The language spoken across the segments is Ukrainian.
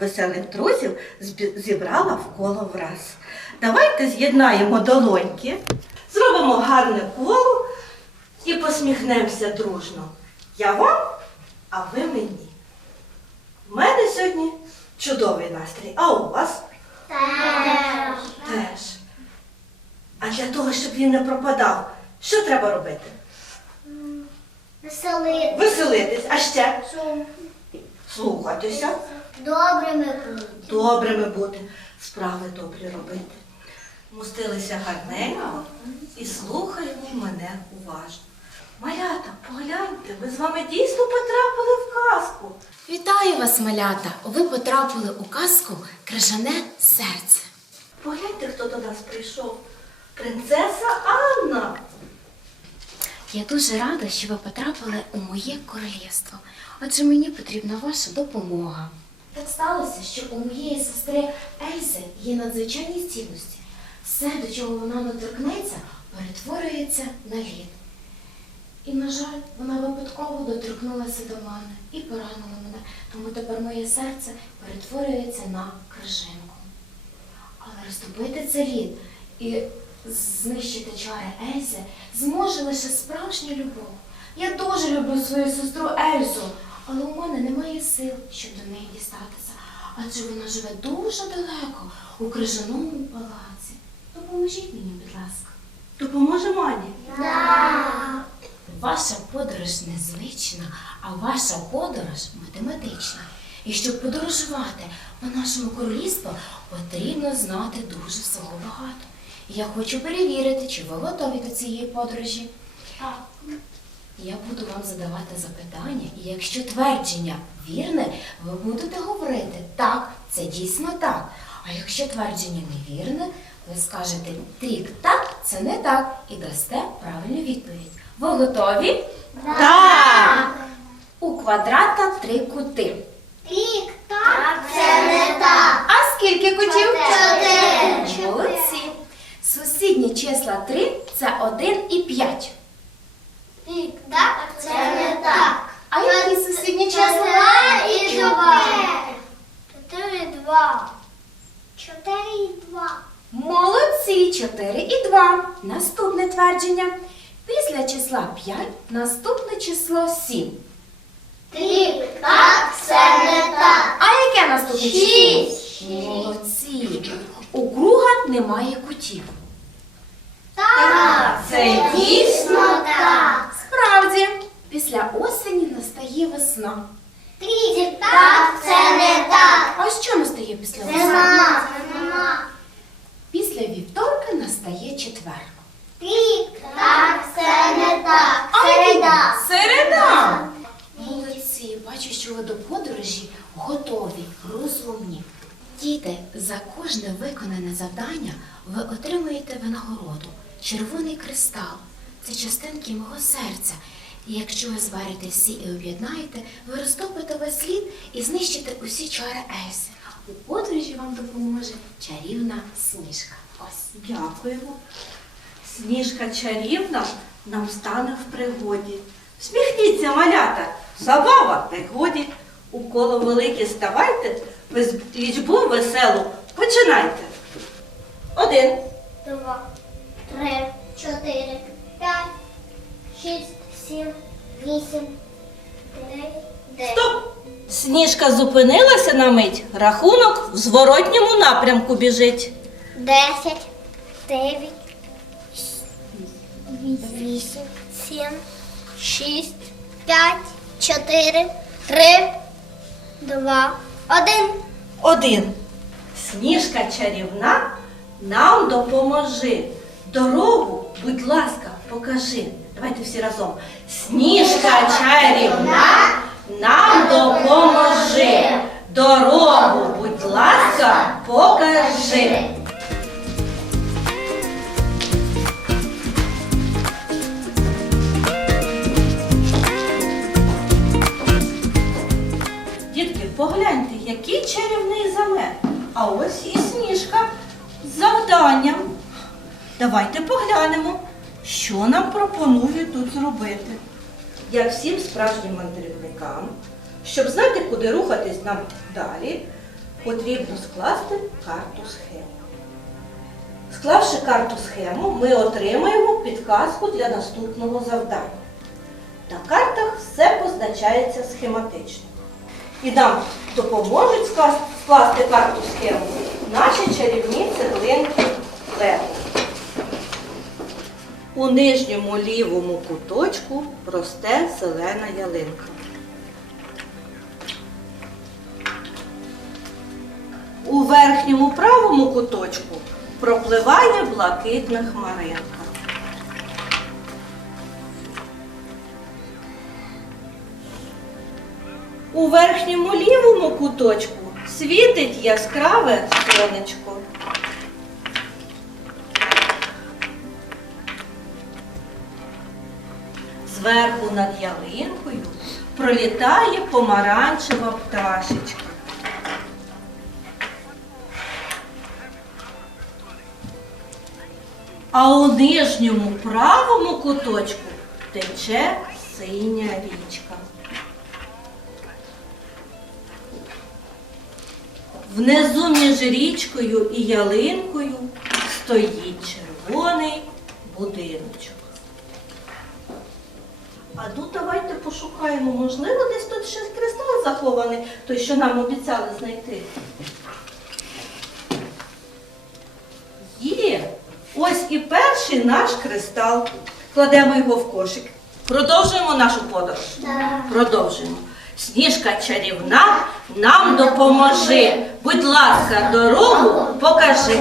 веселих друзів зібрала в коло враз. Давайте з'єднаємо долоньки, зробимо гарне коло і посміхнемося дружно. Я вам, а ви мені. У мене сьогодні чудовий настрій, а у вас теж. А для того, щоб він не пропадав, що треба робити? Веселити. Веселитись, а ще слухатися, Добрими будуть. добрими бути, справи добрі робити. Мустилися гарненько і слухаємо мене уважно. Малята, погляньте, ви з вами дійсно потрапили в казку. Вітаю вас, малята! Ви потрапили у казку Крижане серце. Погляньте, хто до нас прийшов. Принцеса Анна. Я дуже рада, що ви потрапили у моє королівство, адже мені потрібна ваша допомога. Так сталося, що у моєї сестри Ельзи є надзвичайні здібності. Все, до чого вона доторкнеться, перетворюється на лід. І, на жаль, вона випадково доторкнулася до мене і поранила мене, тому тепер моє серце перетворюється на крижинку. Але розтопити це лід і знищити чари Ельзи зможе лише справжня любов. Я дуже люблю свою сестру Ельзу, але у мене немає сил, щоб до неї дістатися, адже вона живе дуже далеко у крижаному палаці. Допоможіть мені, будь ласка. Допоможемо Ані. Ваша подорож незвична, а ваша подорож математична. І щоб подорожувати по нашому королівству, потрібно знати дуже всього багато. І Я хочу перевірити, чи ви готові до цієї подорожі. Так. Я буду вам задавати запитання, і якщо твердження вірне, ви будете говорити так, це дійсно так. А якщо твердження невірне, ви скажете трік так, це не так, і дасте правильну відповідь. Ви готові? Так. У квадрата три кути. Рік, так, це не так. А скільки кутів? Чотири. Молодці. Сусідні числа 3 це 1 і 5. Рік, так, це не так. А які сусідні числа? Два і два. Чотири і два. Чотири і два. Молодці, 4 і 2. Наступне твердження. Після числа 5 наступне число 7. Рік, так, це не так. А яке наступне число? Шість. Молодці. У круга немає кутів. Так, Це дійсно так. Справді, після осені настає весна. Рік, так, це не так. А що настає після весни? Нема. Нема. Після вівторка настає четвер. Рік, так, це не так. А Середа. Середа. Молодці, бачу, що ви до подорожі готові, розумні. Діти, за кожне виконане завдання ви отримуєте винагороду, червоний кристал. Це частинки мого серця. І якщо ви зберете всі і об'єднаєте, ви розтопите весь лід і знищите усі чари Ельси. У подорожі вам допоможе чарівна сніжка. Ось. Дякуємо. Сніжка чарівна нам стане в пригоді. Сміхніться, малята, забава та й годі. У коло велике ставайте, без лічбу веселу починайте. Один, Два, три, чотири, п'ять, шість, сім, вісім, дев'ять, десять. стоп! Сніжка зупинилася на мить, рахунок в зворотньому напрямку біжить. Десять, дев'ять, вісім, сім, шість, п'ять, чотири, три, два, один. Один. Сніжка чарівна, нам допоможи. Дорогу, будь ласка, покажи. Давайте всі разом. Сніжка чарівна, нам допоможи. Дорогу, будь ласка, покажи. Дітки, погляньте, який чарівний замет. А ось і сніжка з завданням. Давайте поглянемо, що нам пропонує тут зробити. Як всім справжнім мандрівникам, Щоб знати, куди рухатись нам далі, потрібно скласти карту схему. Склавши карту схему, ми отримаємо підказку для наступного завдання. На картах все позначається схематично. І нам допоможуть скласти карту схему наші чарівні цеглинки Лего. У нижньому лівому куточку росте зелена ялинка. У верхньому правому куточку пропливає блакитна хмаринка. У верхньому лівому куточку світить яскраве сонечко. Зверху над ялинкою пролітає помаранчева пташечка. А у нижньому правому куточку тече синя річка. Внизу між річкою і ялинкою стоїть червоний будиночок. А ну давайте пошукаємо, можливо, десь тут ще кристал захований, той, що нам обіцяли знайти. Є. Ось і перший наш кристал. Кладемо його в кошик. Продовжуємо нашу подорож. Продовжуємо. Сніжка чарівна, нам допоможи. Будь ласка, дорогу покажи.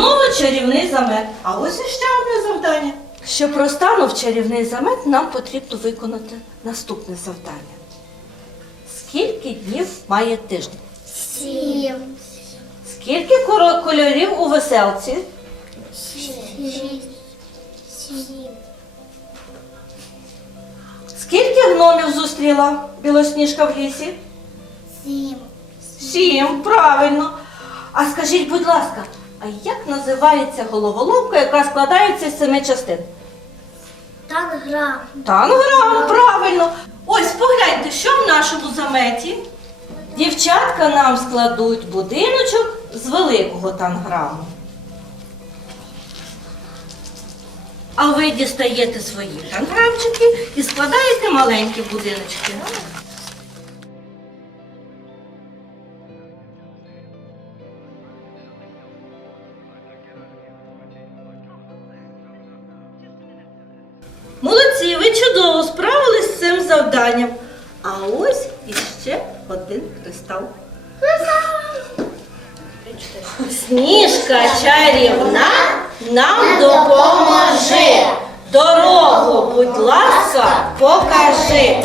Знову чарівний замет. А ось іще одне завдання. Щоб розтанув чарівний замет, нам потрібно виконати наступне завдання. Скільки днів має тиждень? Сім. Скільки кольорів у веселці? Шість. Сім. Скільки гномів зустріла білосніжка в лісі? Сім. Сім, правильно. А скажіть, будь ласка, а як називається головоломка, яка складається з семи частин? Танграм. Танграм, правильно. Ось погляньте, що в нашому заметі. Дівчатка нам складуть будиночок з великого танграму. А ви дістаєте свої танграмчики і складаєте маленькі будиночки. Цим. А ось іще один кристал. Сніжка чарівна нам допоможе. Дорогу, будь ласка, покажи.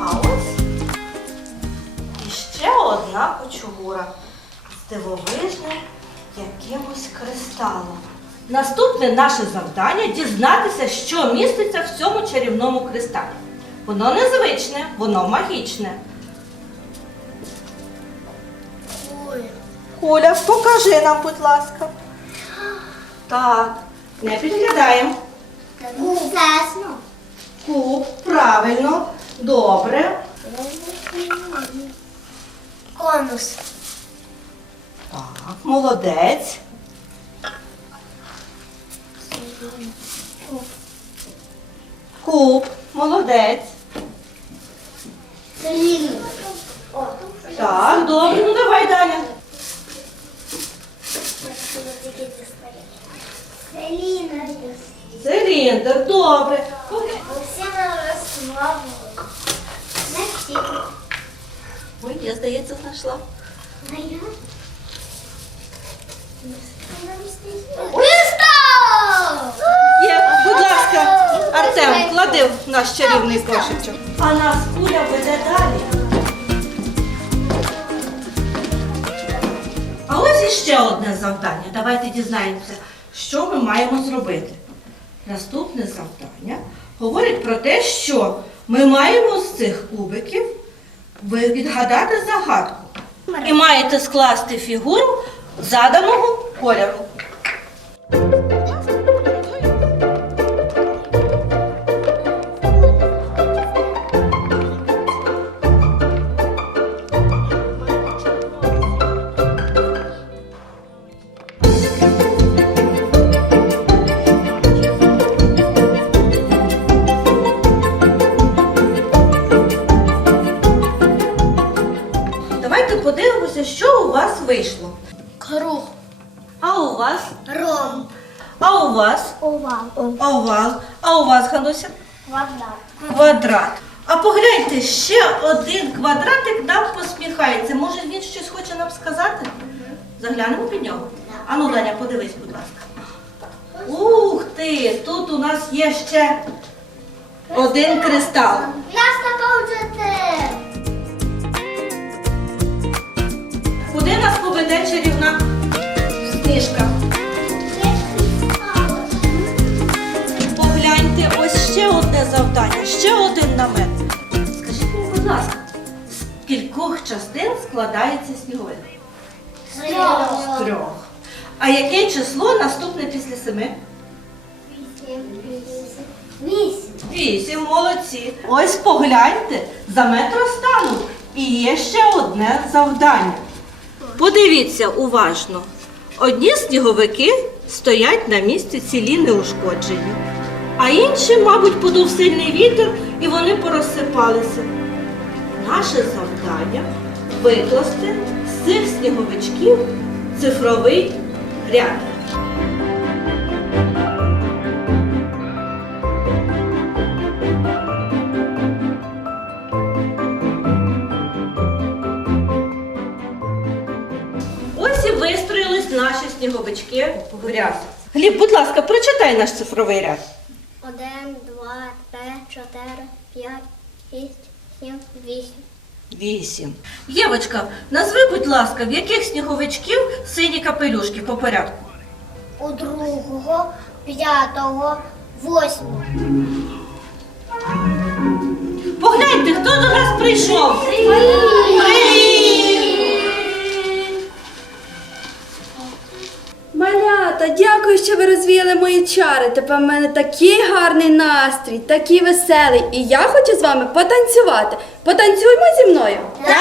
А ось іще одна кочугура з дивовижним якимось кристалом. Наступне наше завдання дізнатися, що міститься в цьому чарівному кристалі. Воно незвичне, воно магічне. Ой. Куля, покажи нам, будь ласка. Так, не підглядаємо. Чесно. Куб, правильно, добре. Конус. Так, молодець. Куб, молодець. Так, добре, ну давай, Даня. Целіна. Циліндр, добре. Ой, я, здається, знайшла. Моя. Є, будь ласка, Артем, клади в наш чарівний кошечок. А нас куля веде далі. А ось іще одне завдання. Давайте дізнаємося, що ми маємо зробити. Наступне завдання говорить про те, що ми маємо з цих кубиків ви- відгадати загадку. І маєте скласти фігуру заданого кольору. Давайте подивимося, що у вас вийшло. А у вас? Ром. А у вас? Овал. Овал. А у вас, Гануся? Квадрат. Квадрат. А погляньте, ще один квадратик нам посміхається. Може він щось хоче нам сказати? Заглянемо під нього? Ану, Даня, подивись, будь ласка. Ух ти! Тут у нас є ще один кристал. Нас напаузити. Куди нас поведе чарівна сніжка? Погляньте, ось ще одне завдання, ще один намет. Скажіть мені, будь ласка, з кількох частин складається сніговик? З трьох. А яке число наступне після семи? Вісім. Вісім, молодці. Ось погляньте, за метро стану. І є ще одне завдання. Подивіться уважно. Одні сніговики стоять на місці цілі неушкоджені, а інші, мабуть, подув сильний вітер і вони порозсипалися. Наше завдання викласти з цих сніговичків цифровий ряд. Наші в ряд. Гліб, будь ласка, прочитай наш цифровий ряд. Один, два, три, чотири, п'ять, шість, сім, вісім. Вісім. Євочка, назви, будь ласка, в яких сніговичків сині капелюшки по порядку? У другого, п'ятого, восьмого. Погляньте, хто до нас прийшов? Привіт! Дякую, що ви розвіяли мої чари. Тепер в мене такий гарний настрій, такий веселий. І я хочу з вами потанцювати. Потанцюймо зі мною. Всі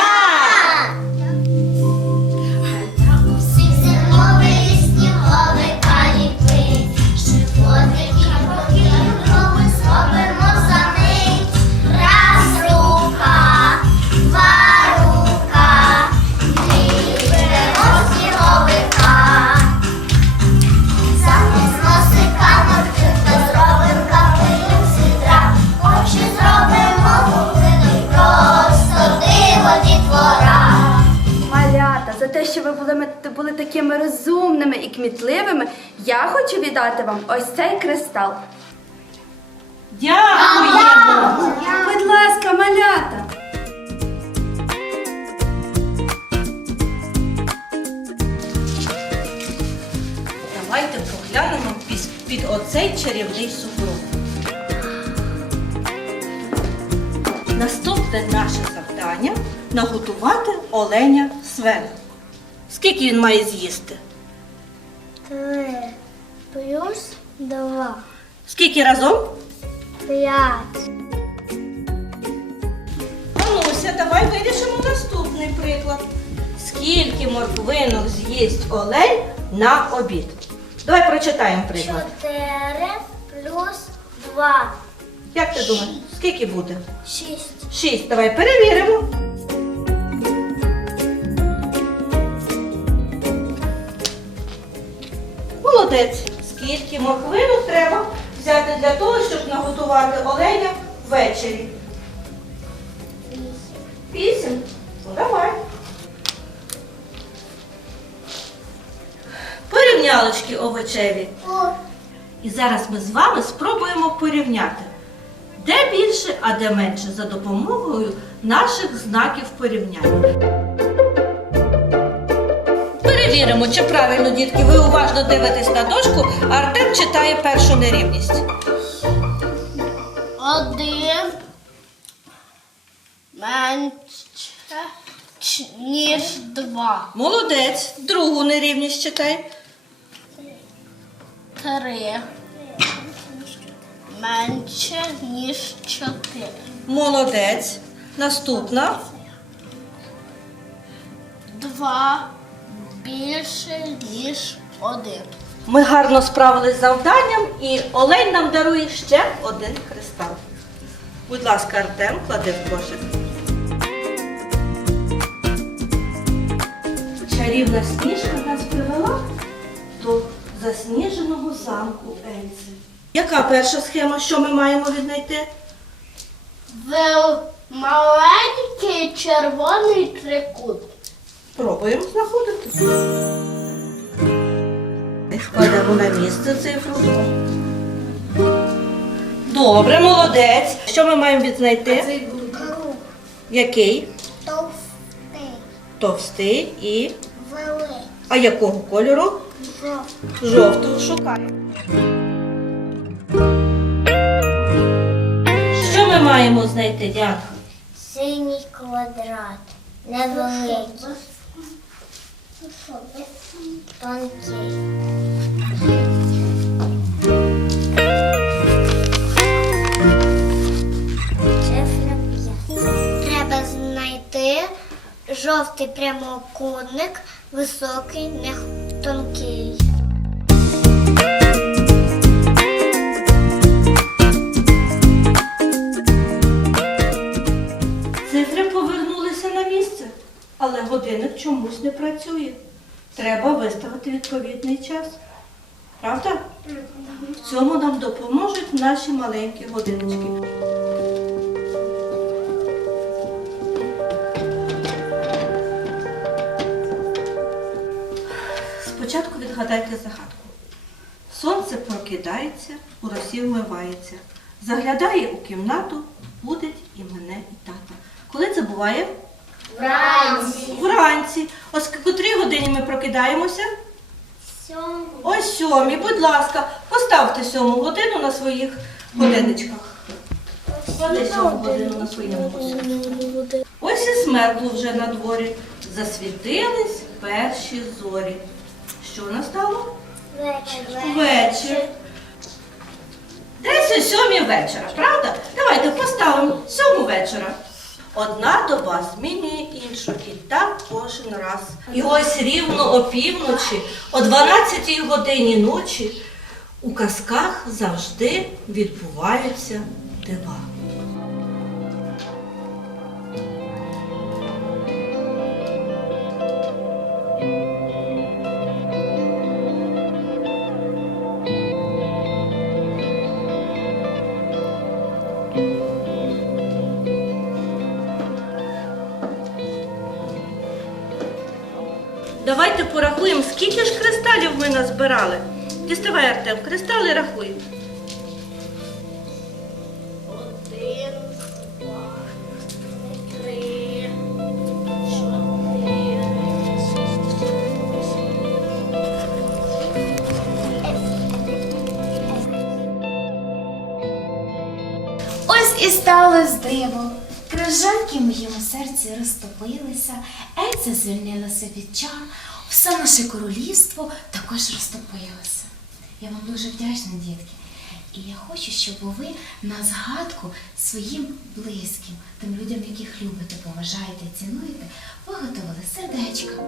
віддати вам ось цей кристал. Дякуємо! Будь ласка, малята. Давайте поглянемо під, під оцей чарівний сугроб. Наступне наше завдання наготувати оленя свена. Скільки він має з'їсти? Три плюс два. Скільки разом? П'ять. Ануся, давай вирішимо наступний приклад. Скільки морквинок з'їсть олень на обід? Давай прочитаємо приклад. Чотири плюс два. Як ти думаєш, скільки буде? Шість. Шість. Давай перевіримо. Молодець. Скільки морквинок треба взяти для того, щоб наготувати оленя ввечері? Вісім. Ну давай. Порівнялочки овочеві. І зараз ми з вами спробуємо порівняти, де більше, а де менше за допомогою наших знаків порівняння. Перевіримо, чи правильно, дітки, ви уважно дивитесь на дошку, а Артем читає першу нерівність. Один. Менше. ніж два. Молодець. Другу нерівність читай. Три. Менше, ніж чотири. Молодець. Наступна. Два більше, ніж один. Ми гарно справились з завданням і Олень нам дарує ще один кристал. Будь ласка, Артем, клади в кошик. Чарівна сніжка нас привела до засніженого замку Ельзи. Яка перша схема, що ми маємо віднайти? Вел маленький червоний трикут. Пробуємо знаходити. Кладемо на місце цифру. Добре, молодець. Що ми маємо відзнайти? Який? Товстий, Товстий і. великий, А якого кольору? жовтий. Жовтого шукаємо. Що ми маємо знайти, дядько? Синій квадрат. Невеликий. Треба знайти жовтий прямокутник, високий, не тонкий. Цифри повернулися на місце, але годинник чомусь не працює. Треба виставити відповідний час. Правда? В цьому нам допоможуть наші маленькі годиночки. Спочатку відгадайте загадку. Сонце прокидається, у росі вмивається. Заглядає у кімнату, будить і мене, і тата. Коли це буває? Вранці. Вранці. О ск- котрій годині ми прокидаємося? Сьому. О сьомій, будь ласка, поставте сьому годину на своїх годинничках. Клади сьому годину на своєму годиннику. Ось і смеркло вже на дворі. Засвітились перші зорі. Що настало? Вечір. Вечір. Десь о сьомій вечора, правда? Давайте поставимо сьому вечора. Одна доба змінює іншу, і так кожен раз. І ось рівно опівночі, о 12 годині ночі, у казках завжди відбуваються дива. Назбирали. Діставай, Артем, кристали рахуй. Один, два, три. Ось і сталося диво. Крижанки в моєму серці розтопилися, Ельза звільнилася від чар, все наше королівство також розтопилося. Я вам дуже вдячна, дітки. І я хочу, щоб ви на згадку своїм близьким, тим людям, яких любите, поважаєте, цінуєте, виготовили сердечка.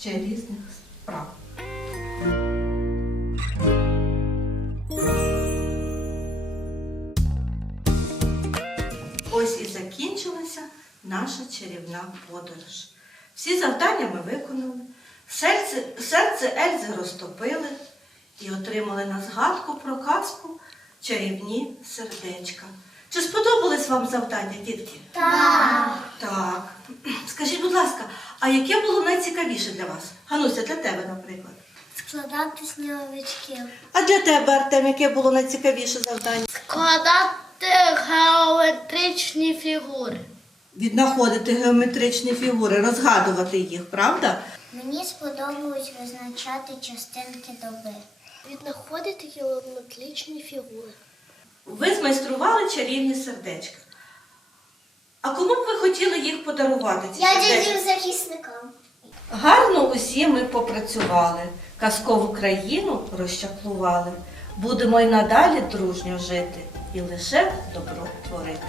Ще різних справ. Ось і закінчилася наша чарівна подорож. Всі завдання ми виконали, серце, серце Ельзи розтопили і отримали на згадку про казку чарівні сердечка. Чи сподобались вам завдання, дітки? Так. Так. Скажіть, будь ласка, а яке було найцікавіше для вас? Гануся, для тебе, наприклад. Складати сніговичків. А для тебе, Артем, яке було найцікавіше завдання? Складати геометричні фігури. Віднаходити геометричні фігури, розгадувати їх, правда? Мені сподобалось визначати частинки доби. Віднаходити геометричні фігури. Ви змайстрували чарівні сердечка. А кому б ви хотіли їх подарувати? Ці сердечка? захисникам. Гарно усі ми попрацювали, казкову країну розчаклували. Будемо й надалі дружньо жити і лише добро творити.